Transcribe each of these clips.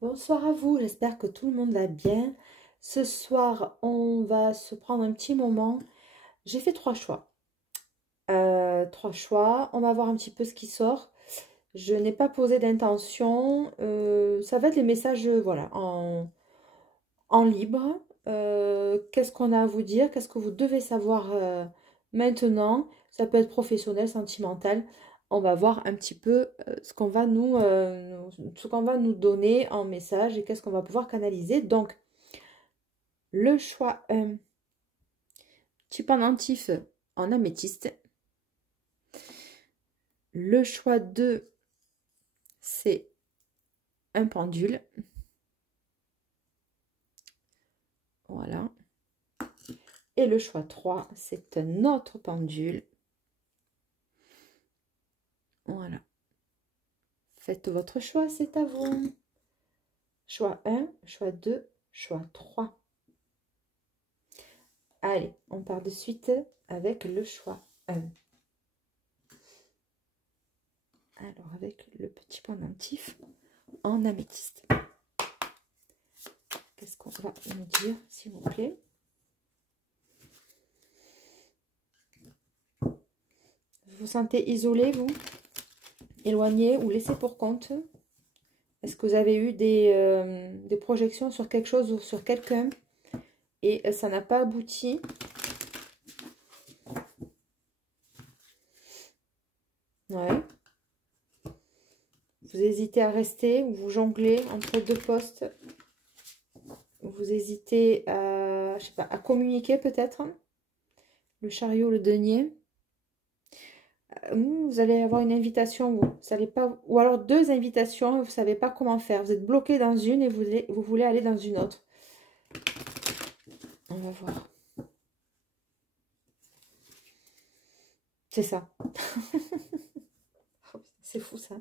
Bonsoir à vous, j'espère que tout le monde va bien. Ce soir, on va se prendre un petit moment. J'ai fait trois choix. Trois choix, on va voir un petit peu ce qui sort. Je n'ai pas posé d'intention. Ça va être les messages voilà, en libre. Qu'est-ce qu'on a à vous dire? Qu'est-ce que vous devez savoir maintenant? Ça peut être professionnel, sentimental. On va voir un petit peu ce qu'on va nous donner en message et qu'est-ce qu'on va pouvoir canaliser. Donc, le choix 1, petit pendentif en améthyste. Le choix 2, c'est un pendule. Voilà. Et le choix 3, c'est un autre pendule. Voilà. Faites votre choix, c'est à vous. Choix 1, choix 2, choix 3. Allez, on part de suite avec le choix 1. Alors, avec le petit pendentif en améthyste. Qu'est-ce qu'on va nous dire, s'il vous plaît? Vous vous sentez isolé, vous? Éloigné ou laissé pour compte? Est-ce que vous avez eu des projections sur quelque chose ou sur quelqu'un et ça n'a pas abouti? Ouais. Vous hésitez à rester ou vous jonglez entre deux postes? Vous hésitez à, je sais pas, à communiquer peut-être? Le chariot, le denier. Vous allez avoir une invitation, vous savez pas, ou alors deux invitations, vous ne savez pas comment faire. Vous êtes bloqué dans une et vous voulez aller dans une autre. On va voir. C'est ça. C'est fou ça.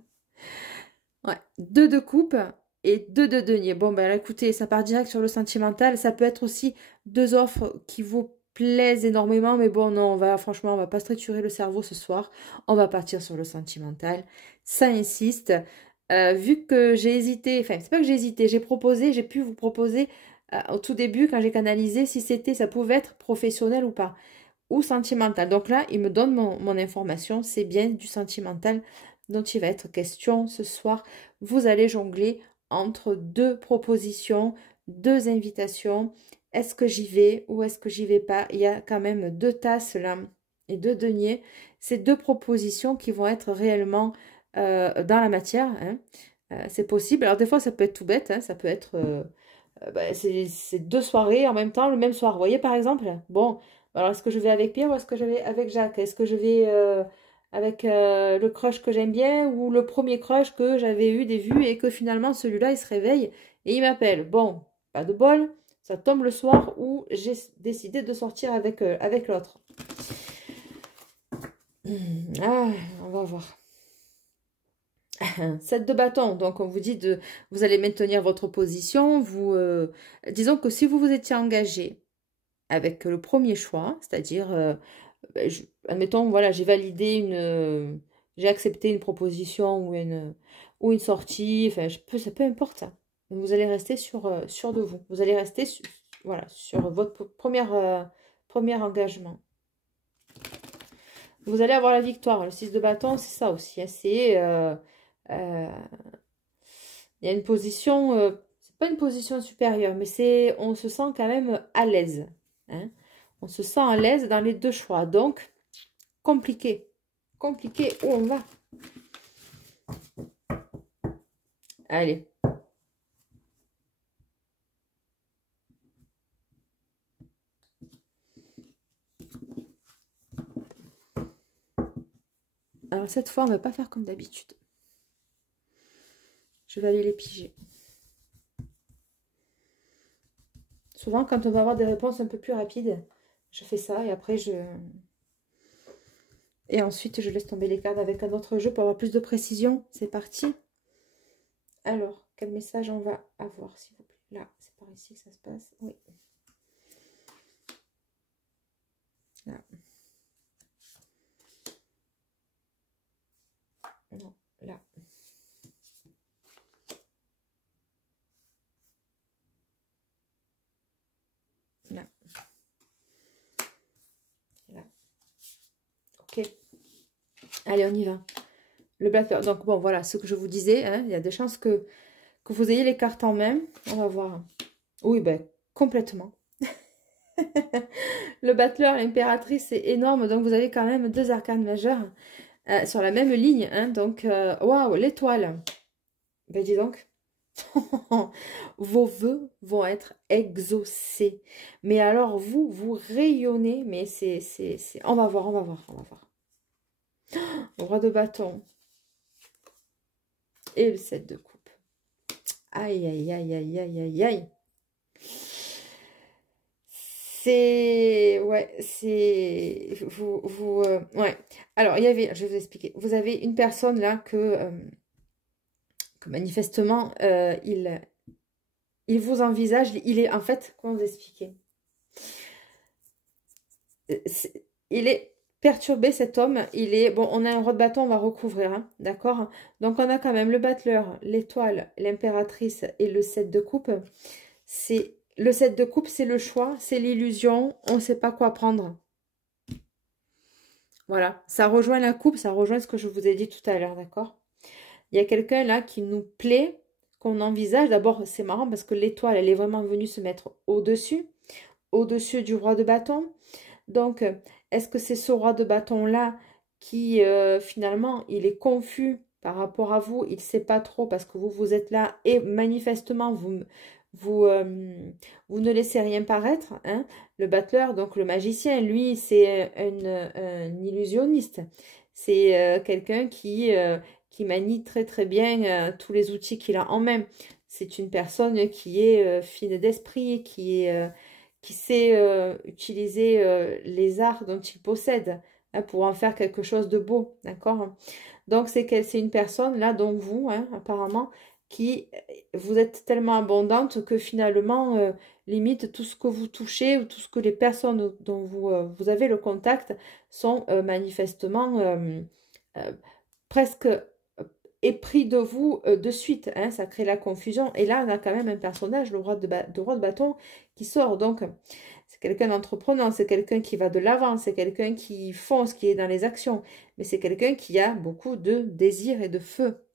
Ouais, deux de coupe et deux de denier. Bon, ben écoutez, ça part direct sur le sentimental. Ça peut être aussi deux offres qui vous plaisent énormément. Mais bon, non, franchement, on va pas se triturer le cerveau ce soir. On va partir sur le sentimental. Ça insiste. Vu que j'ai hésité, enfin, c'est pas que j'ai hésité, j'ai pu vous proposer au tout début, quand j'ai canalisé, si ça pouvait être professionnel ou pas, ou sentimental. Donc là, il me donne mon information, c'est bien du sentimental dont il va être question ce soir. Vous allez jongler entre deux propositions, deux invitations. Est-ce que j'y vais ou est-ce que j'y vais pas? Il y a quand même deux tasses là et deux deniers. C'est deux propositions qui vont être réellement dans la matière. Hein. C'est possible. Alors des fois, ça peut être tout bête. Hein. Ça peut être... c'est deux soirées en même temps, le même soir. Vous voyez, par exemple? Bon, alors est-ce que je vais avec Pierre ou est-ce que je vais avec Jacques? Est-ce que je vais avec le crush que j'aime bien ou le premier crush que j'avais eu des vues et que finalement celui-là, il se réveille et il m'appelle? Bon, pas de bol. Ça tombe le soir où j'ai décidé de sortir avec l'autre. Ah, on va voir. 7 de bâton, donc on vous dit vous allez maintenir votre position. Disons que si vous vous étiez engagé avec le premier choix, c'est-à-dire, admettons, voilà, j'ai accepté une proposition ou une sortie, enfin, ça peu importe. Vous allez rester sur de vous. Vous allez rester voilà, sur votre premier engagement. Vous allez avoir la victoire. Le 6 de bâton, c'est ça aussi. Hein, il y a une position, c'est pas une position supérieure, mais on se sent quand même à l'aise. Hein. On se sent à l'aise dans les deux choix. Donc, compliqué. Compliqué, où on va? Allez. Alors, cette fois, on ne va pas faire comme d'habitude. Je vais aller les piger. Souvent, quand on va avoir des réponses un peu plus rapides, je fais ça et après, Et ensuite, je laisse tomber les cartes avec un autre jeu pour avoir plus de précision. C'est parti. Alors, quel message on va avoir, s'il vous plaît? Là, c'est par ici que ça se passe. Oui. Là. Non, là. Là. Là. Ok. Allez, on y va. Le batteur. Donc, bon, voilà ce que je vous disais. Hein, il y a des chances que vous ayez les cartes en main. On va voir. Oui, ben, complètement. Le battleur, l'impératrice, c'est énorme. Donc, vous avez quand même 2 arcanes majeurs sur la même ligne. Hein, donc, waouh, l'étoile. Ben, dis donc. Vos vœux vont être exaucés. Mais alors, vous rayonnez. Mais c'est... On va voir, on va voir, on va voir. Le roi de bâton. Et le 7 de coupe. Aïe, aïe, aïe, aïe, aïe, aïe, aïe. C'est... Ouais, c'est... ouais. Alors, il y avait... Je vais vous expliquer. Vous avez une personne là que manifestement, il vous envisage. Il est... En fait, comment vous expliquer? Il est perturbé, cet homme. Il est... Bon, on a un roi de bâton, on va recouvrir, hein, d'accord? Donc, on a quand même le battleur, l'étoile, l'impératrice et le 7 de coupe. C'est... Le 7 de coupe, c'est le choix, c'est l'illusion, on ne sait pas quoi prendre. Voilà, ça rejoint la coupe, ça rejoint ce que je vous ai dit tout à l'heure, d'accord? Il y a quelqu'un là qui nous plaît, qu'on envisage. D'abord, c'est marrant parce que l'étoile, elle est vraiment venue se mettre au-dessus du roi de bâton. Donc, est-ce que c'est ce roi de bâton-là qui, finalement, il est confus par rapport à vous, il ne sait pas trop parce que vous êtes là et manifestement, vous ne laissez rien paraître, hein. Le battleur, donc le magicien, lui, c'est un illusionniste. C'est quelqu'un qui manie très très bien tous les outils qu'il a en main. C'est une personne qui est fine d'esprit, qui sait utiliser les arts dont il possède, hein, pour en faire quelque chose de beau, d'accord? Donc, c'est une personne, là, dont vous, hein, apparemment, qui, vous êtes tellement abondante que finalement, limite, tout ce que vous touchez ou tout ce que les personnes dont vous avez le contact sont manifestement presque épris de vous de suite, hein, ça crée la confusion. Et là, on a quand même un personnage, le roi de bâton, qui sort. Donc, c'est quelqu'un d'entreprenant, c'est quelqu'un qui va de l'avant, c'est quelqu'un qui fonce, qui est dans les actions. Mais c'est quelqu'un qui a beaucoup de désir et de feu.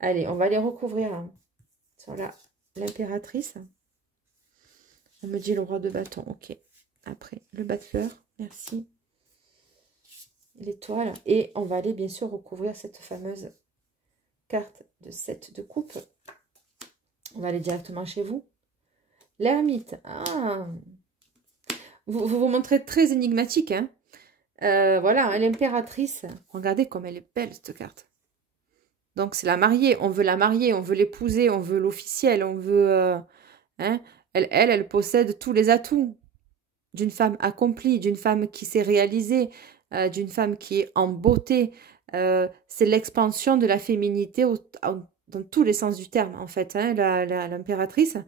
Allez, on va les recouvrir, hein, sur l'impératrice. On me dit le roi de bâton, ok. Après, le battleur, merci. L'étoile. Et on va aller, bien sûr, recouvrir cette fameuse carte de 7 de coupe. On va aller directement chez vous. L'ermite. Ah, vous montrez très énigmatique, hein. Voilà, l'impératrice. Regardez comme elle est belle, cette carte. Donc, c'est la mariée. On veut la marier, on veut l'épouser, on veut l'officiel, on veut... hein. Elle possède tous les atouts d'une femme accomplie, d'une femme qui s'est réalisée, d'une femme qui est en beauté. C'est l'expansion de la féminité dans tous les sens du terme, en fait, hein, l'impératrice.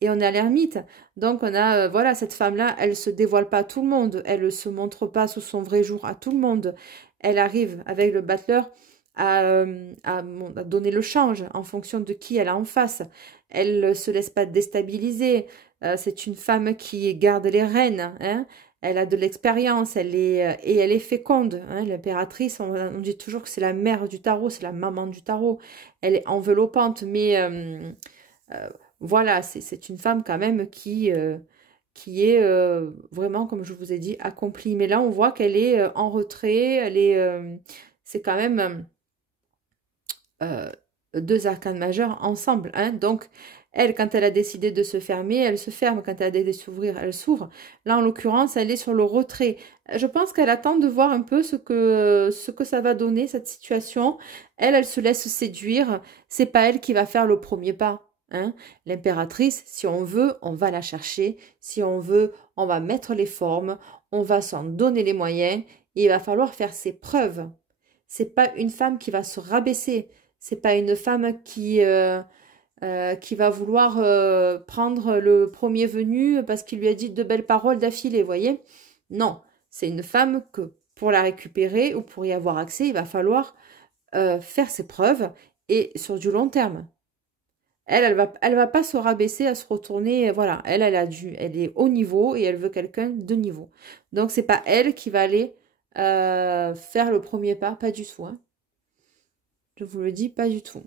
Et on est à l'ermite. Donc, on a, voilà, cette femme-là, elle ne se dévoile pas à tout le monde. Elle ne se montre pas sous son vrai jour à tout le monde. Elle arrive avec le battleur à donner le change en fonction de qui elle a en face. Elle ne se laisse pas déstabiliser. C'est une femme qui garde les rênes, hein. Elle a de l'expérience, et elle est féconde, hein. L'impératrice, on dit toujours que c'est la mère du tarot, c'est la maman du tarot. Elle est enveloppante, mais voilà, c'est une femme quand même qui est vraiment, comme je vous ai dit, accomplie. Mais là, on voit qu'elle est en retrait, c'est quand même 2 arcanes majeurs ensemble, hein. Donc, elle, quand elle a décidé de se fermer, elle se ferme. Quand elle a décidé de s'ouvrir, elle s'ouvre. Là, en l'occurrence, elle est sur le retrait. Je pense qu'elle attend de voir un peu ce que ça va donner, cette situation. Elle se laisse séduire. C'est pas elle qui va faire le premier pas, hein. L'impératrice, si on veut, on va la chercher. Si on veut, on va mettre les formes. On va s'en donner les moyens. Et il va falloir faire ses preuves. C'est pas une femme qui va se rabaisser. C'est pas une femme qui va vouloir prendre le premier venu parce qu'il lui a dit de belles paroles d'affilée, voyez? Non, c'est une femme que pour la récupérer ou pour y avoir accès, il va falloir faire ses preuves et sur du long terme. elle va pas se rabaisser à se retourner. Voilà, elle est au niveau et elle veut quelqu'un de niveau. Donc, c'est pas elle qui va aller faire le premier pas, pas du tout, hein. Je vous le dis, pas du tout.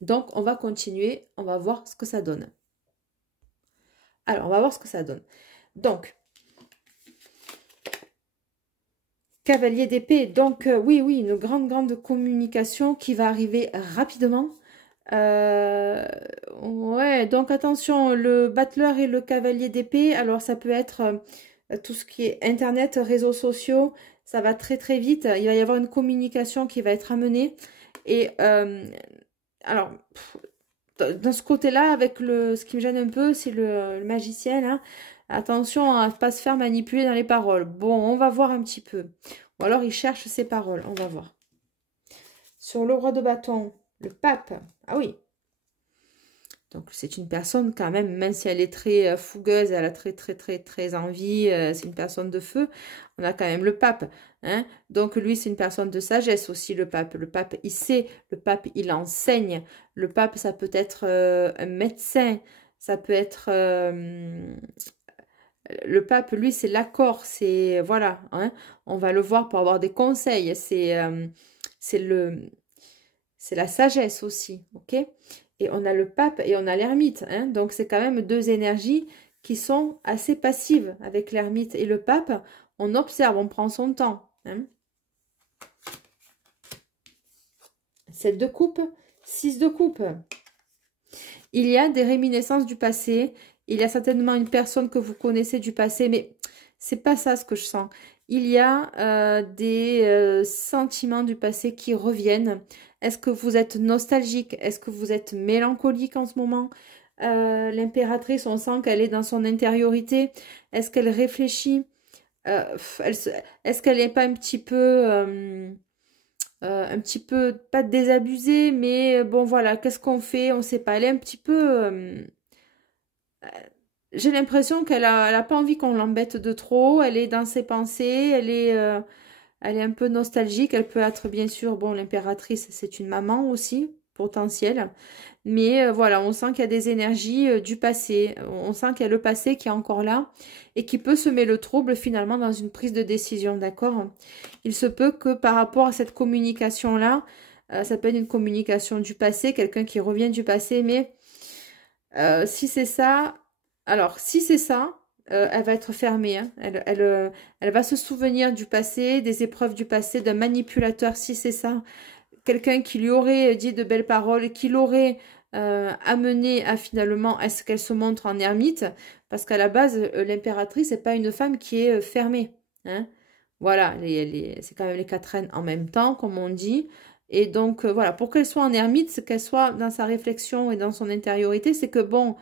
Donc, on va continuer, on va voir ce que ça donne. Alors, on va voir ce que ça donne. Donc, cavalier d'épée. Donc, oui, oui, une grande communication qui va arriver rapidement. Ouais, donc attention, le battleur et le cavalier d'épée, alors ça peut être tout ce qui est internet, réseaux sociaux, ça va très vite. Il va y avoir une communication qui va être amenée. Et alors, dans ce côté-là, avec ce qui me gêne un peu, c'est le magicien, là. Attention à ne pas se faire manipuler dans les paroles. Bon, on va voir un petit peu. Ou alors, il cherche ses paroles. On va voir. Sur le roi de bâton, le pape. Ah oui. Donc, c'est une personne quand même, même si elle est très fougueuse, elle a très envie, c'est une personne de feu, on a quand même le pape, hein. Donc, lui, c'est une personne de sagesse aussi, le pape. Le pape, il sait, le pape, il enseigne. Le pape, ça peut être un médecin, ça peut être... le pape, lui, c'est l'accord, c'est... Voilà, hein, on va le voir pour avoir des conseils, c'est la sagesse aussi, ok? Et on a le pape et on a l'ermite, hein? Donc c'est quand même deux énergies qui sont assez passives avec l'ermite et le pape. On observe, on prend son temps, hein? 7 de coupe, 6 de coupe. Il y a des réminiscences du passé. Il y a certainement une personne que vous connaissez du passé, mais c'est pas ça ce que je sens. Il y a des sentiments du passé qui reviennent. Est-ce que vous êtes nostalgique? Est-ce que vous êtes mélancolique en ce moment? L'impératrice, on sent qu'elle est dans son intériorité. Est-ce qu'elle réfléchit? Est-ce qu'elle n'est pas un petit peu, pas désabusée, mais bon voilà, qu'est-ce qu'on fait? On ne sait pas. Elle est un petit peu... j'ai l'impression elle a pas envie qu'on l'embête de trop. Elle est dans ses pensées, elle est un peu nostalgique. Elle peut être, bien sûr, bon, l'impératrice, c'est une maman aussi, potentielle. Mais voilà, on sent qu'il y a des énergies du passé. On sent qu'il y a le passé qui est encore là et qui peut semer le trouble finalement dans une prise de décision, d'accord? Il se peut que par rapport à cette communication-là, ça peut être une communication du passé, quelqu'un qui revient du passé, mais si c'est ça, alors si c'est ça, elle va être fermée, hein. Elle va se souvenir du passé, des épreuves du passé, d'un manipulateur, si c'est ça. Quelqu'un qui lui aurait dit de belles paroles, qui l'aurait amené à finalement à ce qu'elle se montre en ermite, parce qu'à la base, l'impératrice n'est pas une femme qui est fermée, hein. Voilà, c'est quand même les quatre reines en même temps, comme on dit. Et donc, voilà, pour qu'elle soit en ermite, qu'elle soit dans sa réflexion et dans son intériorité, c'est que bon,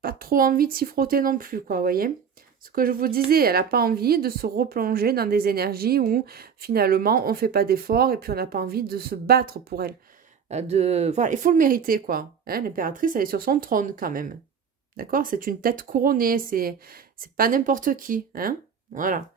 pas trop envie de s'y frotter non plus, quoi, vous voyez? Ce que je vous disais, elle n'a pas envie de se replonger dans des énergies où finalement on ne fait pas d'efforts et puis on n'a pas envie de se battre pour elle. Voilà, il faut le mériter, quoi. Hein, l'impératrice, elle est sur son trône quand même. D'accord? C'est une tête couronnée, c'est pas n'importe qui. Hein? Voilà.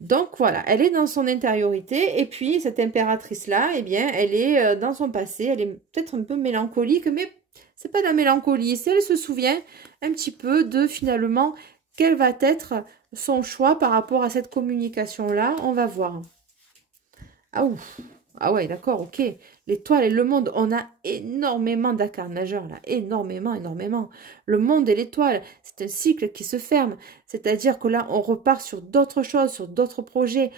Donc voilà, elle est dans son intériorité et puis cette impératrice-là, eh bien, elle est dans son passé, elle est peut-être un peu mélancolique, mais c'est pas de la mélancolie, c'est elle se souvient un petit peu de finalement quel va être son choix par rapport à cette communication-là. On va voir. Ah ouf. Ah ouais, d'accord, ok. L'étoile et le monde, on a énormément d'incarnageurs là, énormément. Le monde et l'étoile, c'est un cycle qui se ferme. C'est-à-dire que là, on repart sur d'autres choses, sur d'autres projets.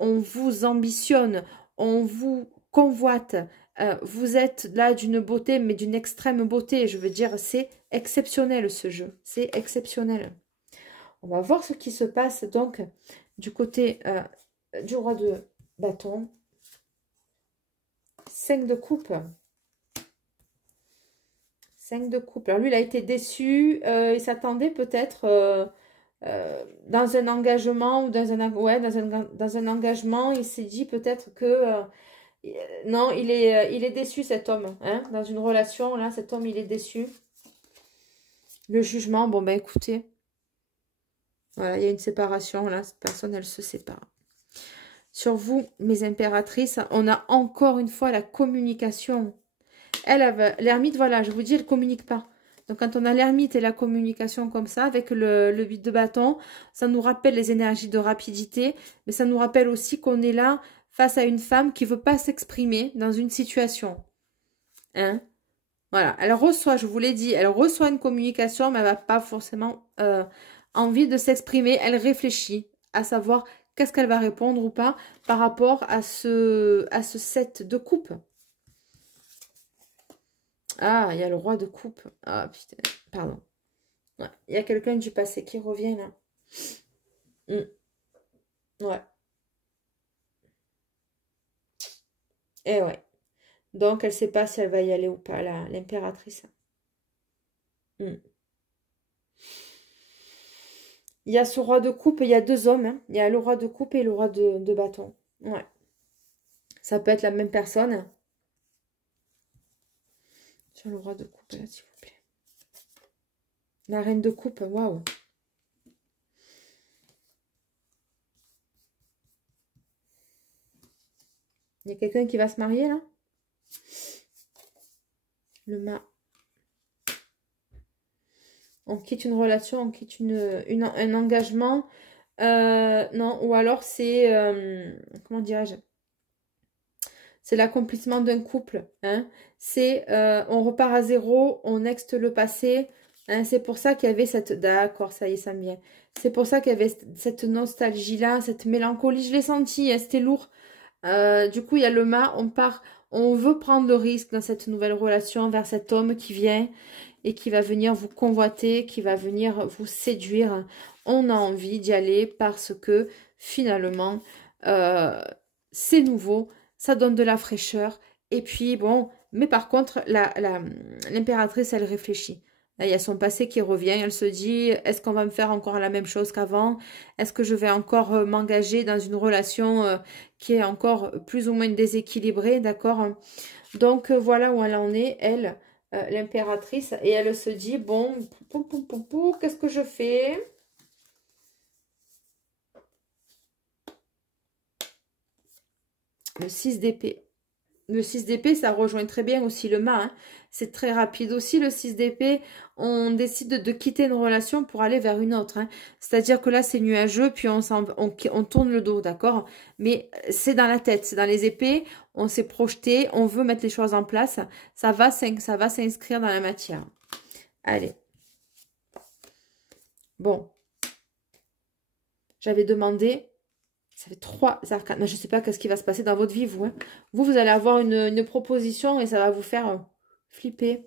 On vous ambitionne, on vous convoite. Vous êtes là d'une beauté, mais d'une extrême beauté. Je veux dire, c'est exceptionnel ce jeu. C'est exceptionnel. On va voir ce qui se passe donc du côté du roi de bâton. 5 de coupe. 5 de coupe. Alors lui, il a été déçu. Il s'attendait peut-être dans un engagement ou dans un engagement. Il s'est dit peut-être que... non, il est déçu cet homme. Hein, dans une relation, là, cet homme, il est déçu. Le jugement, bon ben écoutez. Voilà, il y a une séparation. Là, cette personne, elle se sépare. sur vous, mes impératrices, on a encore une fois la communication. L'ermite, voilà, je vous dis, elle ne communique pas. Donc, quand on a l'ermite et la communication comme ça, avec le 8 de bâton, ça nous rappelle les énergies de rapidité, mais ça nous rappelle aussi qu'on est là face à une femme qui ne veut pas s'exprimer dans une situation. Hein? Voilà, elle reçoit, je vous l'ai dit, elle reçoit une communication, mais elle n'a pas forcément envie de s'exprimer. Elle réfléchit à savoir qu'est-ce qu'elle va répondre ou pas par rapport à ce 7 de coupe. Ah, il y a le roi de coupe. Ah, putain, pardon. Ouais, il y a quelqu'un du passé qui revient, là. Ouais. Et ouais. Donc, elle ne sait pas si elle va y aller ou pas, l'impératrice. Il y a ce roi de coupe, il y a deux hommes. Hein. Il y a le roi de coupe et le roi de bâton. Ouais. Ça peut être la même personne. Sur le roi de coupe, là, s'il vous plaît. La reine de coupe, waouh. Il y a quelqu'un qui va se marier, là? Le mât. On quitte une relation, on quitte un engagement. Non, ou alors c'est... comment dirais-je? C'est l'accomplissement d'un couple. Hein. C'est on repart à zéro, on nexte le passé. Hein. C'est pour ça qu'il y avait cette... D'accord, ça y est, ça me vient. C'est pour ça qu'il y avait cette nostalgie-là, cette mélancolie. Je l'ai senti, hein, c'était lourd. Du coup, il y a le mât, on part, on veut prendre le risque dans cette nouvelle relation vers cet homme qui vient et qui va venir vous convoiter, qui va venir vous séduire. On a envie d'y aller parce que finalement, c'est nouveau, ça donne de la fraîcheur. Et puis, bon, mais par contre, l'impératrice, elle réfléchit. Là, il y a son passé qui revient. Elle se dit, est-ce qu'on va me faire encore la même chose qu'avant? Est-ce que je vais encore m'engager dans une relation qui est encore plus ou moins déséquilibrée, d'accord? Donc, voilà où elle en est, elle, l'impératrice. Et elle se dit, bon, qu'est-ce que je fais? Le 6 d'épée. Le 6 d'épée, ça rejoint très bien aussi le mât. Hein. C'est très rapide aussi, le 6 d'épée. On décide de quitter une relation pour aller vers une autre. Hein. C'est-à-dire que là, c'est nuageux, puis on tourne le dos, d'accord? Mais c'est dans la tête, c'est dans les épées. On s'est projeté, on veut mettre les choses en place. Ça va s'inscrire dans la matière. Allez. Bon. J'avais demandé... Ça fait 3 arcanes. Mais je ne sais pas qu'est-ce qui va se passer dans votre vie, vous. Hein. Vous allez avoir une proposition et ça va vous faire flipper.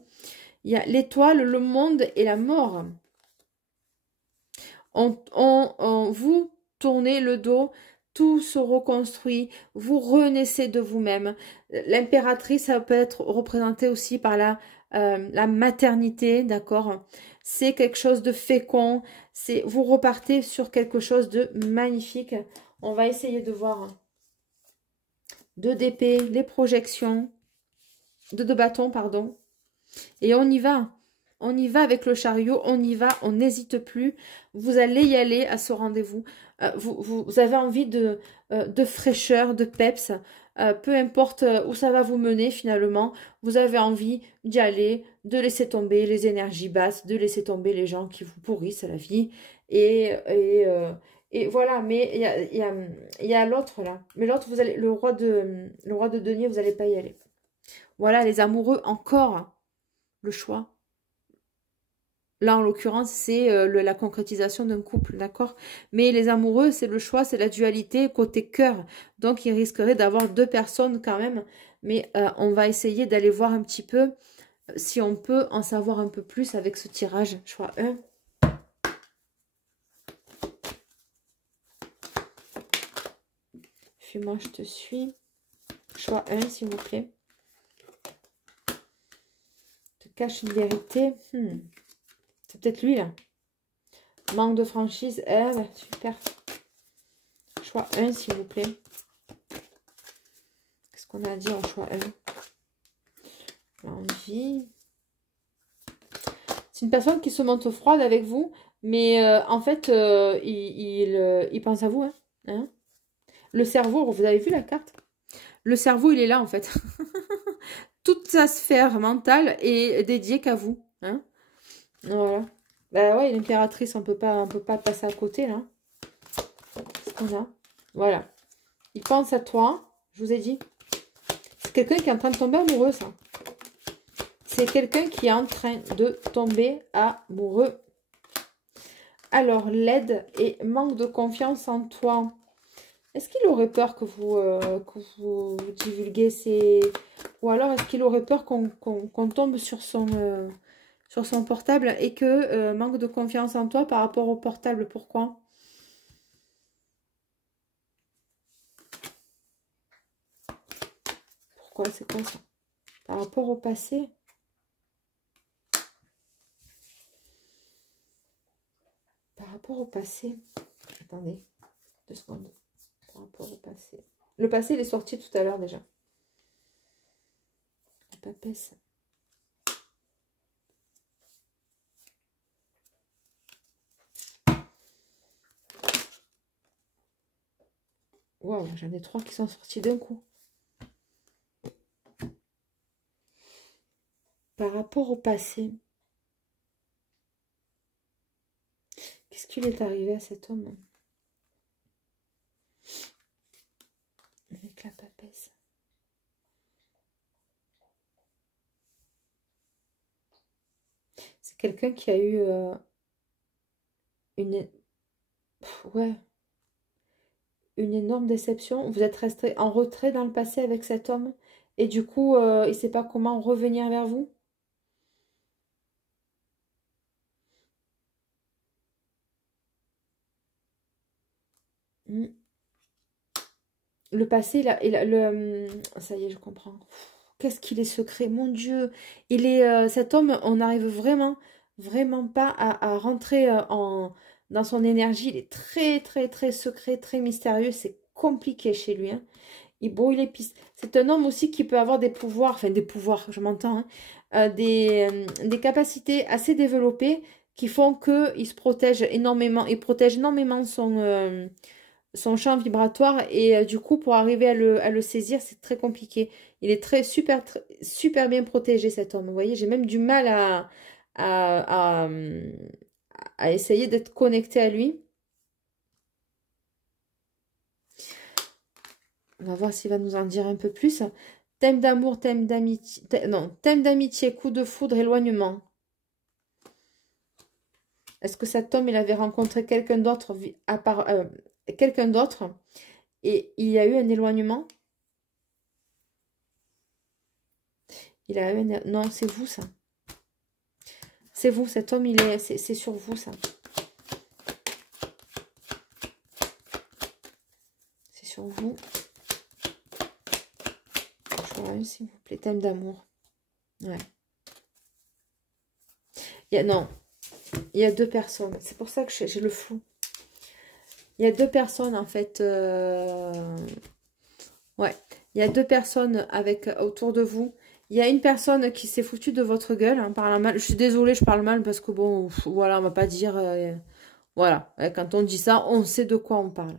Il y a l'étoile, le monde et la mort. Vous tournez le dos, tout se reconstruit, vous renaissez de vous-même. L'impératrice, ça peut être représenté aussi par la maternité, d'accord? C'est quelque chose de fécond. Vous repartez sur quelque chose de magnifique. On va essayer de voir 2 d'épée, les projections, 2 de bâton, pardon. Et on y va. On y va avec le chariot, on y va, on n'hésite plus. Vous allez y aller à ce rendez-vous. Vous avez envie de fraîcheur, de peps. Peu importe où ça va vous mener finalement. Vous avez envie d'y aller, de laisser tomber les énergies basses, de laisser tomber les gens qui vous pourrissent la vie. Et voilà, mais il y a l'autre là. Mais l'autre, vous allez, le roi de denier, vous n'allez pas y aller. Voilà, les amoureux, encore le choix. Là, en l'occurrence, c'est la concrétisation d'un couple, d'accord? Mais les amoureux, c'est le choix, c'est la dualité côté cœur. Donc, il risquerait d'avoir 2 personnes quand même. Mais on va essayer d'aller voir un petit peu si on peut en savoir un peu plus avec ce tirage. Choix 1. Suis-moi, je te suis. Choix 1, s'il vous plaît. Te cache une vérité. C'est peut-être lui, là. Manque de franchise. Eh, bah, super. Choix 1, s'il vous plaît. Qu'est-ce qu'on a à dire au choix 1? L'envie. C'est une personne qui se montre froide avec vous, mais en fait, il pense à vous. Hein. Le cerveau, vous avez vu la carte? Le cerveau, il est là, en fait. Toute sa sphère mentale est dédiée qu'à vous. Hein, voilà. Bah ouais, l'impératrice, on peut pas passer à côté, là. C'est ce qu'on a. Voilà. Il pense à toi, je vous ai dit. C'est quelqu'un qui est en train de tomber amoureux, ça. C'est quelqu'un qui est en train de tomber amoureux. Alors, l'aide et manque de confiance en toi. Est-ce qu'il aurait peur que vous divulguez ces... Ou alors, est-ce qu'il aurait peur qu'on tombe sur son portable et que manque de confiance en toi par rapport au portable? Pourquoi? Pourquoi? C'est quoi ça? Par rapport au passé? Par rapport au passé? Attendez, 2 secondes. Par rapport au passé. Le passé, il est sorti tout à l'heure déjà. La papesse. Waouh, j'en ai 3 qui sont sortis d'un coup. Par rapport au passé. Qu'est-ce qu'il est arrivé à cet homme? Avec la papesse. C'est quelqu'un qui a eu une énorme déception. Vous êtes resté en retrait dans le passé avec cet homme et du coup, il ne sait pas comment revenir vers vous. Le passé, ça y est, je comprends. Qu'est-ce qu'il est secret, mon Dieu. Il est, cet homme, on n'arrive vraiment pas à rentrer dans son énergie. Il est très, très, très secret, très mystérieux. C'est compliqué chez lui. Hein. Il brouille les pistes. C'est un homme aussi qui peut avoir des pouvoirs, enfin des pouvoirs, je m'entends, hein, des capacités assez développées qui font qu'il se protège énormément. Il protège énormément son champ vibratoire et du coup pour arriver à le saisir c'est très compliqué. Il est super bien protégé cet homme. Vous voyez, j'ai même du mal à, à, à essayer d'être connecté à lui. On va voir s'il va nous en dire un peu plus. Thème d'amour, thème d'amitié, non, thème d'amitié, coup de foudre, éloignement. Est-ce que cet homme il avait rencontré quelqu'un d'autre à part quelqu'un d'autre et il y a eu un éloignement? Il a eu non, c'est vous ça. C'est vous, cet homme, c'est sur vous ça. C'est sur vous. Je vois, s'il vous plaît, thème d'amour. Ouais. Non, il y a 2 personnes. C'est pour ça que j'ai le flou. Il y a 2 personnes en fait. Ouais, il y a 2 personnes autour de vous. Il y a une personne qui s'est foutue de votre gueule, hein, parlant mal. Je suis désolée, je parle mal parce que bon, voilà, on va pas dire... voilà, quand on dit ça, on sait de quoi on parle.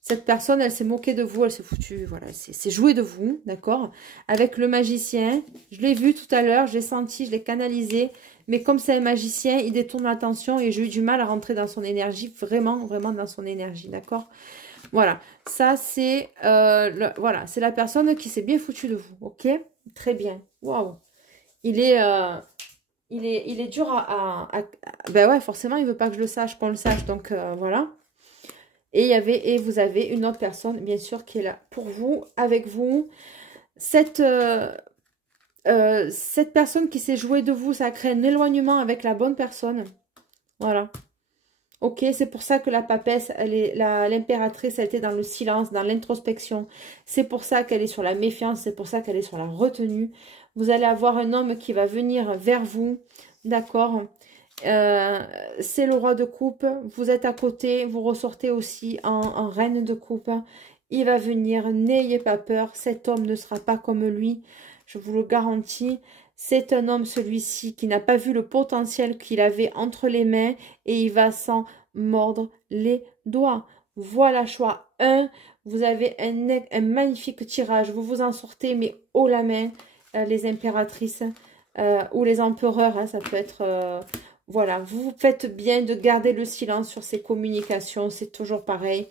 Cette personne, elle s'est moquée de vous, elle s'est foutue, voilà, elle s'est jouée de vous, d'accord? Avec le magicien, je l'ai vu tout à l'heure, je l'ai senti, je l'ai canalisé. Mais comme c'est un magicien, il détourne l'attention et j'ai eu du mal à rentrer dans son énergie, vraiment, vraiment dans son énergie, d'accord? Voilà, ça c'est voilà, c'est la personne qui s'est bien foutue de vous, ok? Très bien, waouh. Il est dur ben ouais, forcément, il veut pas que je le sache, qu'on le sache, donc voilà. Et vous avez une autre personne, bien sûr, qui est là pour vous, avec vous. Cette personne qui s'est jouée de vous, ça crée un éloignement avec la bonne personne. Voilà. Ok, c'est pour ça que la papesse, l'impératrice, elle était dans le silence, dans l'introspection. C'est pour ça qu'elle est sur la méfiance, c'est pour ça qu'elle est sur la retenue. Vous allez avoir un homme qui va venir vers vous, d'accord? C'est le roi de coupe, vous êtes à côté, vous ressortez aussi en reine de coupe. Il va venir, n'ayez pas peur, cet homme ne sera pas comme lui, je vous le garantis. C'est un homme, celui-ci, qui n'a pas vu le potentiel qu'il avait entre les mains et il va s'en mordre les doigts. Voilà, choix 1, vous avez un magnifique tirage. Vous vous en sortez, mais haut la main, les impératrices ou les empereurs. Hein, ça peut être... voilà, vous faites bien de garder le silence sur ces communications. C'est toujours pareil.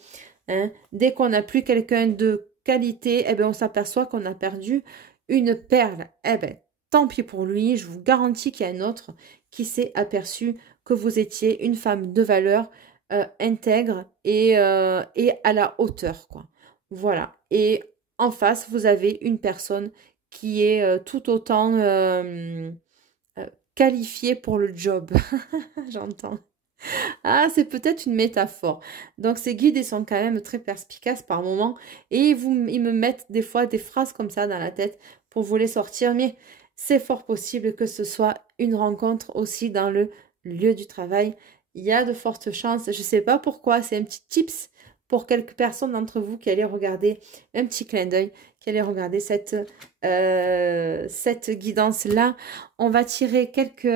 Hein. Dès qu'on n'a plus quelqu'un de qualité, eh bien, on s'aperçoit qu'on a perdu une perle. Eh bien, tant pis pour lui. Je vous garantis qu'il y a un autre qui s'est aperçu que vous étiez une femme de valeur, intègre et à la hauteur, quoi. Voilà. Et en face, vous avez une personne qui est tout autant qualifiée pour le job. J'entends. Ah, c'est peut-être une métaphore. Donc, ces guides, ils sont quand même très perspicaces par moments. Et ils me mettent des fois des phrases comme ça dans la tête pour vous les sortir. Mais c'est fort possible que ce soit une rencontre aussi dans le lieu du travail. Il y a de fortes chances. Je ne sais pas pourquoi. C'est un petit tips pour quelques personnes d'entre vous qui allaient regarder un petit clin d'œil, qui allaient regarder cette guidance-là. On va tirer quelques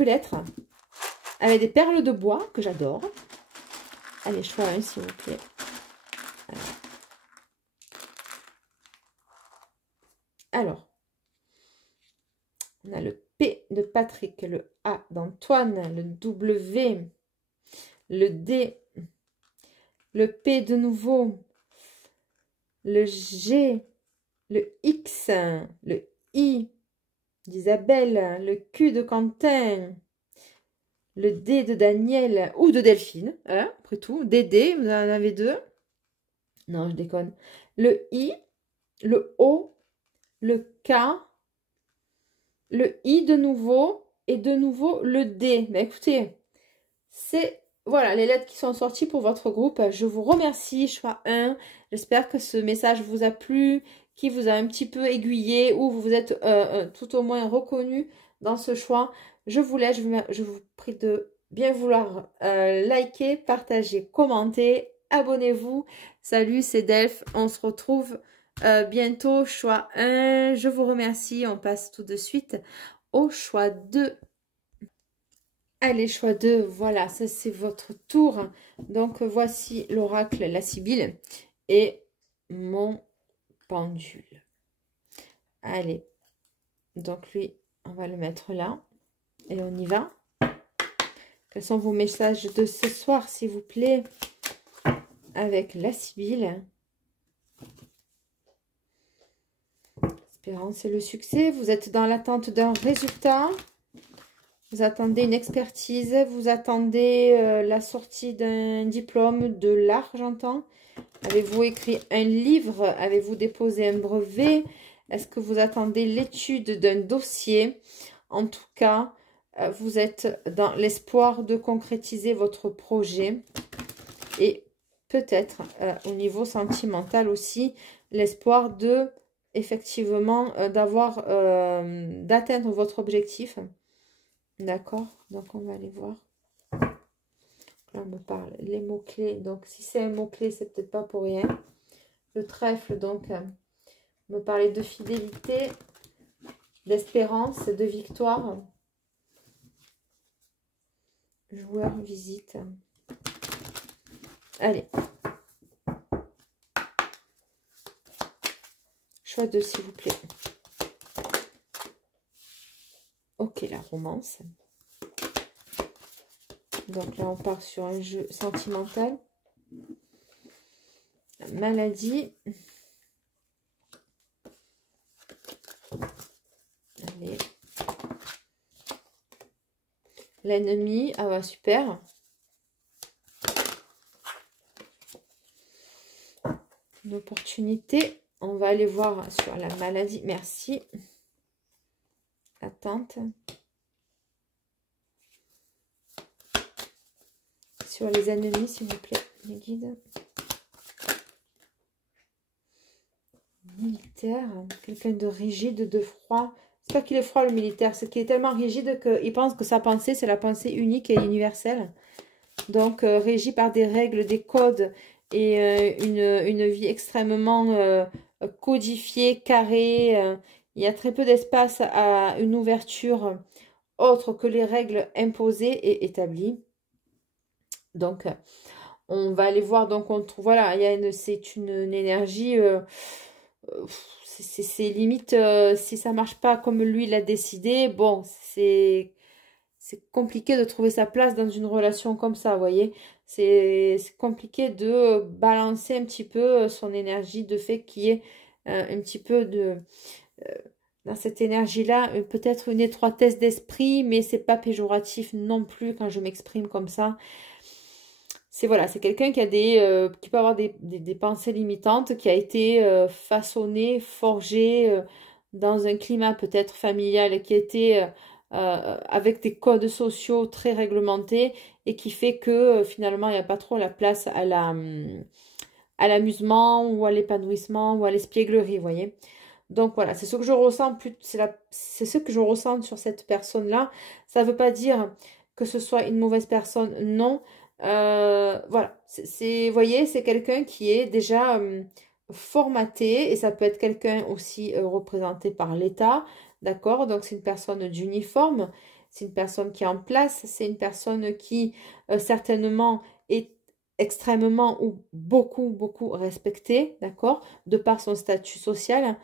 lettres avec des perles de bois que j'adore. Allez, choix 1 s'il vous plaît. Alors, on a le P de Patrick, le A d'Antoine, le W, le D, le P de nouveau, le G, le X, le I d'Isabelle, le Q de Quentin, le D de Daniel ou de Delphine, hein, après tout. Dédé, vous en avez 2. Non, je déconne. Le I, le O, le K, le I de nouveau et de nouveau le D. Mais écoutez, c'est... Voilà, les lettres qui sont sorties pour votre groupe. Je vous remercie, choix 1. J'espère que ce message vous a plu, qui vous a un petit peu aiguillé ou vous êtes tout au moins reconnu dans ce choix. Je vous laisse, je vous prie de bien vouloir liker, partager, commenter, abonnez-vous. Salut, c'est Delph. On se retrouve bientôt, choix 1. Je vous remercie. On passe tout de suite au choix 2. Allez, choix 2, voilà, ça c'est votre tour. Donc, voici l'oracle, la Sibylle et mon pendule. Allez, donc lui, on va le mettre là et on y va. Quels sont vos messages de ce soir, s'il vous plaît, avec la Sibylle? L'espérance et le succès. Vous êtes dans l'attente d'un résultat. Vous attendez une expertise, vous attendez la sortie d'un diplôme, de l'art, j'entends. Avez-vous écrit un livre? Avez-vous déposé un brevet? Est-ce que vous attendez l'étude d'un dossier? En tout cas, vous êtes dans l'espoir de concrétiser votre projet. Et peut-être au niveau sentimental aussi, l'espoir de, effectivement, d'atteindre votre objectif. D'accord, donc on va aller voir. Là, on me parle les mots-clés. Donc, si c'est un mot-clé, c'est peut-être pas pour rien. Le trèfle, donc, me parlait de fidélité, d'espérance, de victoire. Joueur, visite. Allez. Choix 2, s'il vous plaît. Ok, la romance. Donc là, on part sur un jeu sentimental. La maladie. Allez. L'ennemi. Ah ouais, super. Une opportunité. On va aller voir sur la maladie. Merci. Attente. Sur les ennemis, s'il vous plaît, les guides. Militaire, quelqu'un de rigide, de froid. C'est pas qu'il est froid le militaire, c'est qu'il est tellement rigide qu'il pense que sa pensée, c'est la pensée unique et universelle. Donc, régi par des règles, des codes et une vie extrêmement codifiée, carrée. Il y a très peu d'espace à une ouverture autre que les règles imposées et établies. Donc, on va aller voir, donc on trouve, voilà, c'est une énergie, c'est limite, si ça marche pas comme lui l'a décidé, bon, c'est compliqué de trouver sa place dans une relation comme ça, vous voyez. C'est compliqué de balancer un petit peu son énergie, de fait qu'il y ait un petit peu de... dans cette énergie-là, peut-être une étroitesse d'esprit, mais c'est pas péjoratif non plus quand je m'exprime comme ça. C'est voilà, c'est quelqu'un qui a qui peut avoir des pensées limitantes, qui a été façonné, forgé dans un climat peut-être familial qui était avec des codes sociaux très réglementés et qui fait que finalement il n'y a pas trop la place à l'amusement ou à l'épanouissement ou à l'espièglerie, vous voyez. Donc voilà, c'est ce que je ressens c'est ce que je ressens sur cette personne-là. Ça ne veut pas dire que ce soit une mauvaise personne, non. Voilà, vous voyez, c'est quelqu'un qui est déjà formaté et ça peut être quelqu'un aussi représenté par l'État, d'accord? Donc c'est une personne d'uniforme, c'est une personne qui est en place, c'est une personne qui certainement est extrêmement ou beaucoup, beaucoup respectée, d'accord? De par son statut social.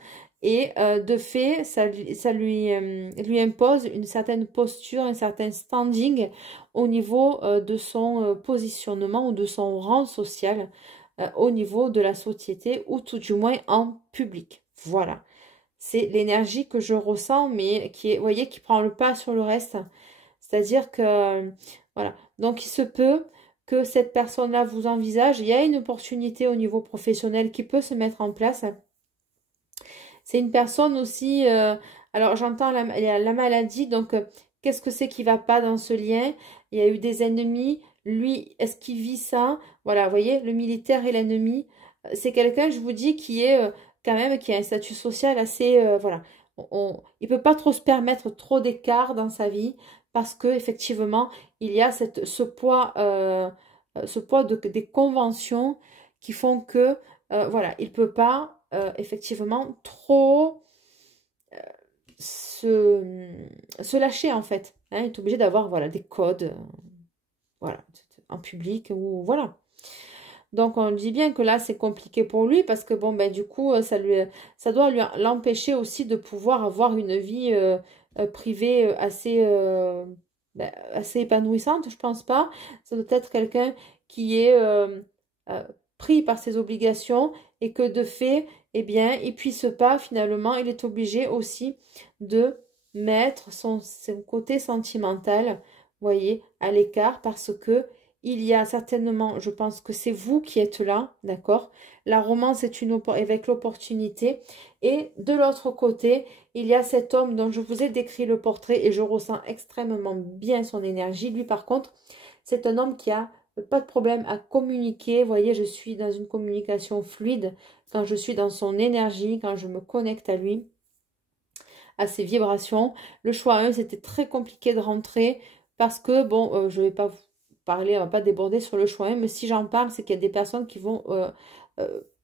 Et de fait, ça lui impose une certaine posture, un certain standing au niveau de son positionnement ou de son rang social au niveau de la société ou tout du moins en public. Voilà. C'est l'énergie que je ressens, mais qui est, vous voyez, qui prend le pas sur le reste. C'est-à-dire que, voilà. Donc, il se peut que cette personne-là vous envisage. Il y a une opportunité au niveau professionnel qui peut se mettre en place. C'est une personne aussi, alors j'entends il y a la maladie, donc qu'est-ce que c'est qui va pas dans ce lien? Il y a eu des ennemis, lui, est-ce qu'il vit ça? Voilà, vous voyez, le militaire et l'ennemi, c'est quelqu'un, je vous dis, qui est quand même, qui a un statut social assez, voilà, il peut pas trop se permettre trop d'écart dans sa vie parce que effectivement, il y a ce poids des conventions qui font que, voilà, il peut pas effectivement trop se lâcher en fait. Hein, il est obligé d'avoir voilà, des codes voilà, en public ou voilà. Donc on dit bien que là c'est compliqué pour lui parce que bon ben du coup ça doit l'empêcher aussi de pouvoir avoir une vie privée assez épanouissante, je pense pas. Ça doit être quelqu'un qui est euh, pris par ses obligations et que de fait, eh bien, il puisse pas finalement, il est obligé aussi de mettre son côté sentimental, voyez, à l'écart parce que il y a certainement, je pense que c'est vous qui êtes là, d'accord? La romance est avec l'opportunité. Et de l'autre côté, il y a cet homme dont je vous ai décrit le portrait et je ressens extrêmement bien son énergie. Lui, par contre, c'est un homme qui a pas de problème à communiquer. Vous voyez, je suis dans une communication fluide quand je suis dans son énergie, quand je me connecte à lui, à ses vibrations. Le choix 1, c'était très compliqué de rentrer parce que, bon, je ne vais pas vous parler, on va pas déborder sur le choix 1, mais si j'en parle, c'est qu'il y a des personnes qui vont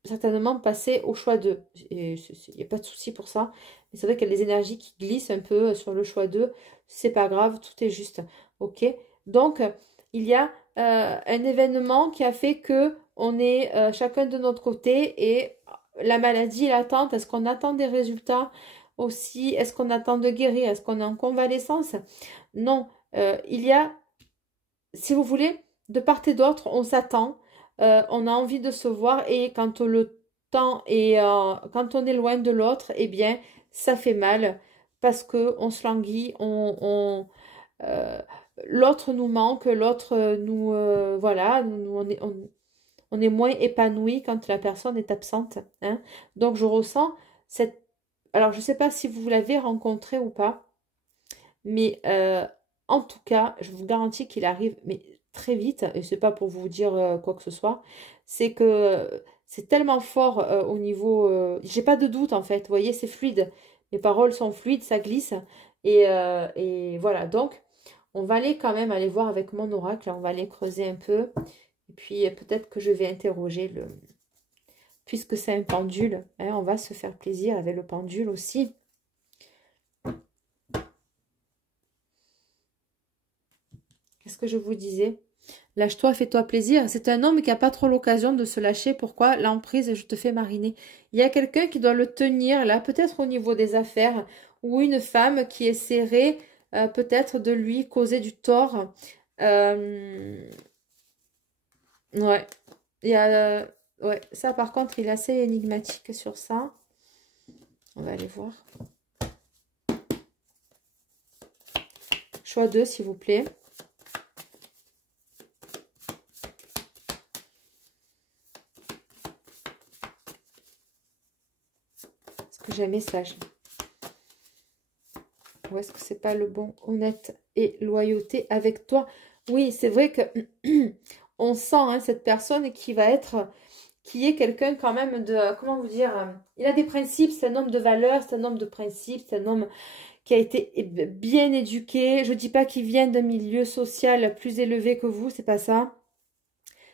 certainement passer au choix 2. Il n'y a pas de souci pour ça. Mais c'est vrai qu'il y a des énergies qui glissent un peu sur le choix 2. C'est pas grave, tout est juste. Ok? Donc, il y a un événement qui a fait que on est chacun de notre côté et la maladie, l'attente, est-ce qu'on attend des résultats aussi? Est-ce qu'on attend de guérir? Est-ce qu'on est en convalescence? Non. Il y a, si vous voulez, de part et d'autre, on s'attend. On a envie de se voir et quand le temps est, quand on est loin de l'autre, eh bien, ça fait mal parce que on se languit, euh, l'autre nous manque, l'autre nous, voilà, on est moins épanoui quand la personne est absente. Hein. Donc, je ressens cette... Alors, je ne sais pas si vous l'avez rencontré ou pas, mais en tout cas, je vous garantis qu'il arrive mais très vite, et c'est pas pour vous dire quoi que ce soit, c'est que c'est tellement fort au niveau... j'ai pas de doute en fait, vous voyez, c'est fluide. Les paroles sont fluides, ça glisse. Et voilà, donc on va aller quand même aller voir avec mon oracle, on va aller creuser un peu. Et puis peut-être que je vais interroger le... Puisque c'est un pendule, hein, on va se faire plaisir avec le pendule aussi. Qu'est-ce que je vous disais? Lâche-toi, fais-toi plaisir. C'est un homme qui n'a pas trop l'occasion de se lâcher. Pourquoi? L'emprise, je te fais mariner. Il y a quelqu'un qui doit le tenir, là, peut-être au niveau des affaires, ou une femme qui essaierait peut-être de lui causer du tort. Ouais. Il y a, ouais, ça par contre, il est assez énigmatique sur ça. On va aller voir. Choix 2, s'il vous plaît. Est-ce que j'ai un message? Ou est-ce que c'est pas le bon? Honnête et loyauté avec toi. Oui, c'est vrai que on sent hein, cette personne qui va être, qui est quelqu'un quand même de, comment vous dire, il a des principes, c'est un homme de valeur, c'est un homme de principes, c'est un homme qui a été bien éduqué. Je dis pas qu'il vient d'un milieu social plus élevé que vous, c'est pas ça.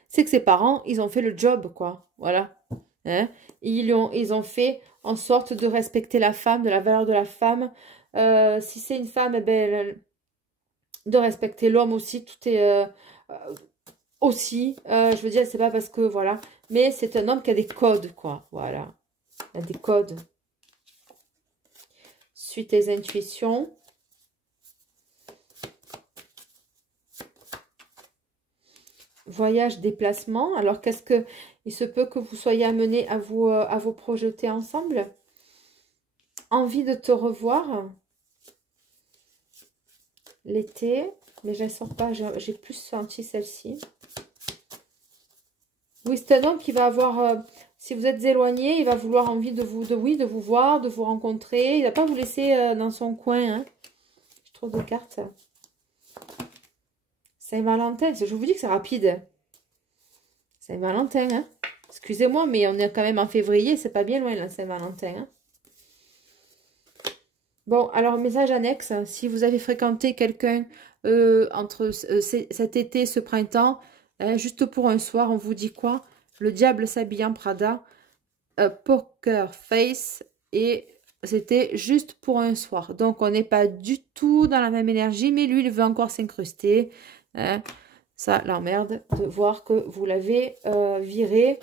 C'est que ses parents, ils ont fait le job, quoi. Voilà. Hein? Ils ont fait en sorte de respecter la femme, de la valeur de la femme. Si c'est une femme, eh ben, de respecter l'homme aussi. Tout est aussi. Je veux dire, c'est pas parce que, voilà. Mais c'est un homme qui a des codes, quoi. Voilà. Il a des codes. Suis tes intuitions. Voyage, déplacement. Alors, qu'est-ce que... Il se peut que vous soyez amenés à vous projeter ensemble. Envie de te revoir. L'été. Mais je ne sors pas. J'ai plus senti celle-ci. Oui, c'est un homme qui va avoir... si vous êtes éloigné, il va vouloir envie de vous, de vous voir, de vous rencontrer. Il ne va pas vous laisser dans son coin. Hein. J'ai trop de cartes. Saint-Valentin. Je vous dis que c'est rapide. Saint-Valentin, hein. Excusez-moi, mais on est quand même en février. C'est pas bien loin, la Saint-Valentin. Hein. Bon, alors, message annexe. Si vous avez fréquenté quelqu'un entre cet été, ce printemps, juste pour un soir, on vous dit quoi? Le diable s'habille en Prada, poker face, et c'était juste pour un soir. Donc, on n'est pas du tout dans la même énergie, mais lui, il veut encore s'incruster. Hein. Ça l'emmerde de voir que vous l'avez viré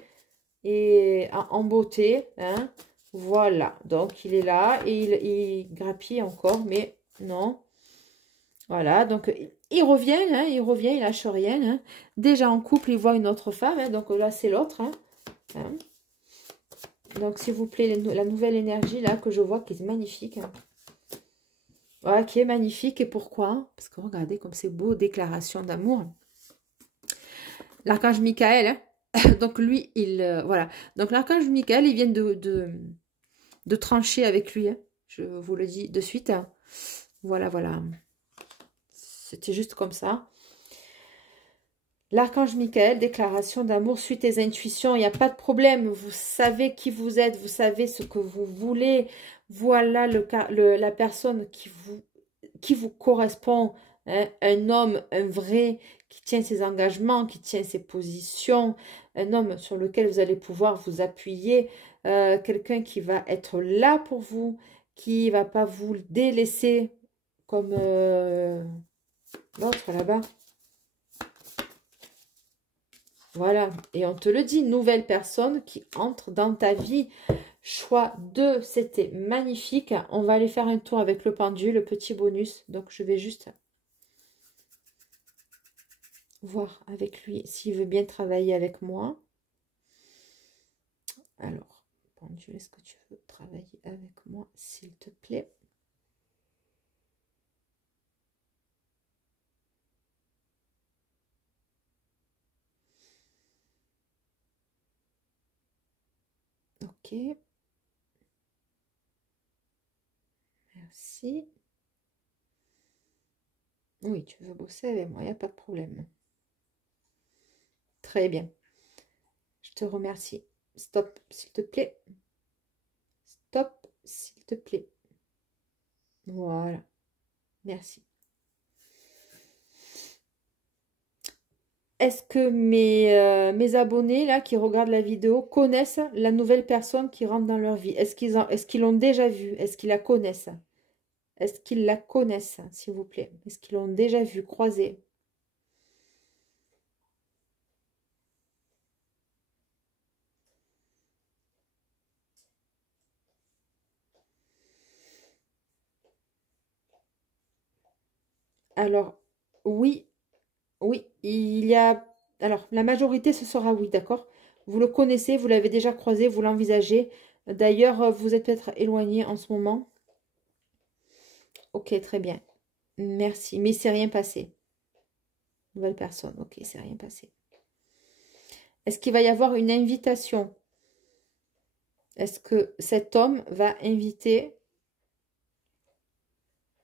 et en beauté. Hein. Voilà, donc il est là et il grappille encore, mais non. Voilà, donc il revient, hein, il lâche rien. Hein. Déjà en couple, il voit une autre femme, hein, donc là c'est l'autre. Hein. Hein. Donc s'il vous plaît, la nouvelle énergie là que je vois qui est magnifique. Hein. Voilà, qui est magnifique. Et pourquoi? Parce que regardez comme c'est beau, déclaration d'amour. L'archange Michael, hein. Donc lui, voilà. Donc l'archange Michael, il vient de trancher avec lui. Hein. Je vous le dis de suite. Hein. Voilà, voilà. C'était juste comme ça. L'archange Michael, déclaration d'amour, suis tes intuitions. Il n'y a pas de problème. Vous savez qui vous êtes. Vous savez ce que vous voulez. Voilà la personne qui vous correspond. Hein. Un homme, un vrai, qui tient ses engagements, qui tient ses positions. Un homme sur lequel vous allez pouvoir vous appuyer. Quelqu'un qui va être là pour vous, qui ne va pas vous délaisser comme l'autre là-bas. Voilà, et on te le dit, nouvelle personne qui entre dans ta vie. Choix 2, c'était magnifique. On va aller faire un tour avec le pendule, le petit bonus. Donc, je vais juste voir avec lui s'il veut bien travailler avec moi. Alors, pendule, est-ce que tu veux travailler avec moi, s'il te plaît? Ok. Merci. Oui, tu veux bosser avec moi, il n'y a pas de problème. Très bien. Je te remercie. Stop, s'il te plaît. Stop, s'il te plaît. Voilà. Merci. Est-ce que mes abonnés là qui regardent la vidéo connaissent la nouvelle personne qui rentre dans leur vie? Est-ce qu'ils l'ont déjà vue? Est-ce qu'ils la connaissent? Est-ce qu'ils la connaissent, s'il vous plaît? Est-ce qu'ils l'ont déjà vue, croisée? Alors, oui, oui, il y a... Alors, la majorité, ce sera oui, d'accord? Vous le connaissez, vous l'avez déjà croisé, vous l'envisagez. D'ailleurs, vous êtes peut-être éloigné en ce moment. Ok, très bien. Merci. Mais c'est rien passé. Nouvelle personne. Ok, c'est rien passé. Est-ce qu'il va y avoir une invitation? Est-ce que cet homme va inviter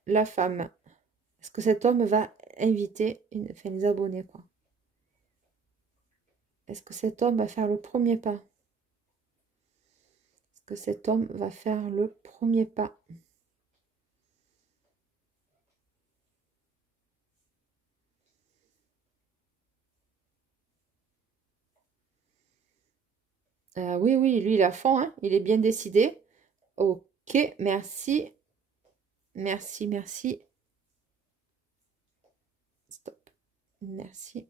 la femme? Est-ce que cet homme va inviter enfin, les abonnés, quoi? Est-ce que cet homme va faire le premier pas? Est-ce que cet homme va faire le premier pas? Oui, oui, lui, il a fond, hein. Il est bien décidé. Ok, merci. Merci, merci. Stop. Merci.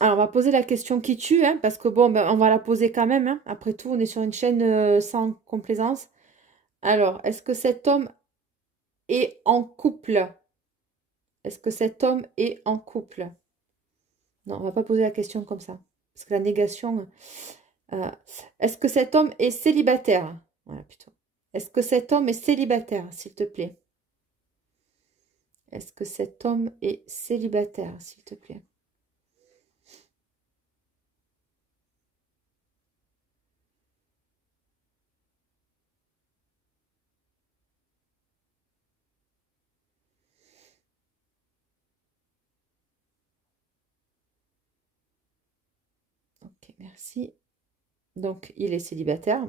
Alors, on va poser la question qui tue, hein, parce que bon, ben, on va la poser quand même, hein. Après tout, on est sur une chaîne sans complaisance. Alors, est-ce que cet homme est en couple? Est-ce que cet homme est en couple? Non, on va pas poser la question comme ça. Parce que la négation... euh, est-ce que cet homme est célibataire? Voilà, plutôt. Est-ce que cet homme est célibataire, s'il te plaît? Est-ce que cet homme est célibataire, s'il te plaît? Ok, merci. Donc, il est célibataire.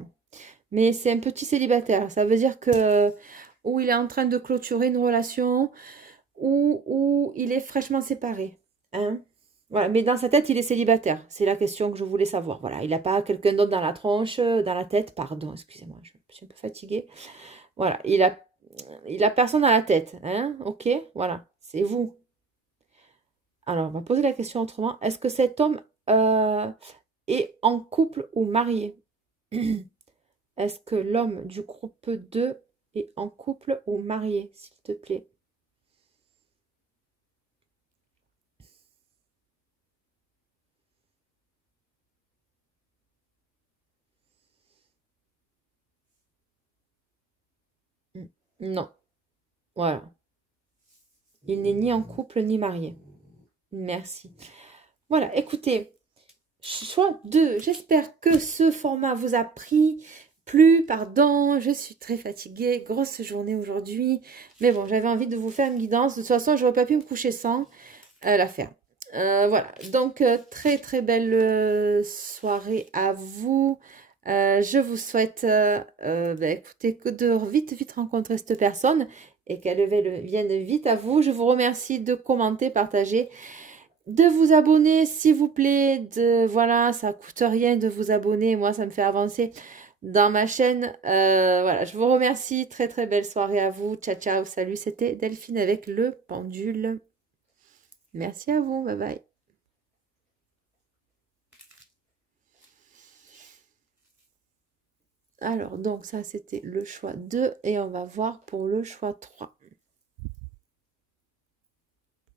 Mais c'est un petit célibataire. Ça veut dire que ou il est en train de clôturer une relation ou il est fraîchement séparé. Hein? Voilà. Mais dans sa tête, il est célibataire. C'est la question que je voulais savoir. Voilà. Il n'a pas quelqu'un d'autre dans la tronche, dans la tête. Pardon, excusez-moi, je suis un peu fatiguée. Voilà. Il a personne dans la tête. Hein? Ok? Voilà. C'est vous. Alors, on va poser la question autrement. Est-ce que cet homme est en couple ou marié? Est-ce que l'homme du groupe 2 est en couple ou marié, s'il te plaît? Non. Voilà. Il n'est ni en couple ni marié. Merci. Voilà, écoutez, choix 2. J'espère que ce format vous a plu. Pardon, je suis très fatiguée. Grosse journée aujourd'hui. Mais bon, j'avais envie de vous faire une guidance. De toute façon, je n'aurais pas pu me coucher sans la faire. Voilà, donc très très belle soirée à vous. Je vous souhaite, écoutez, que de vite vite rencontrer cette personne et qu'elle vienne vite à vous. Je vous remercie de commenter, partager, de vous abonner s'il vous plaît. Voilà, ça coûte rien de vous abonner. Moi, ça me fait avancer dans ma chaîne. Voilà, je vous remercie. Très très belle soirée à vous. Ciao ciao, salut, c'était Delphine avec le pendule. Merci à vous, bye bye. Alors, donc ça, c'était le choix 2 et on va voir pour le choix 3.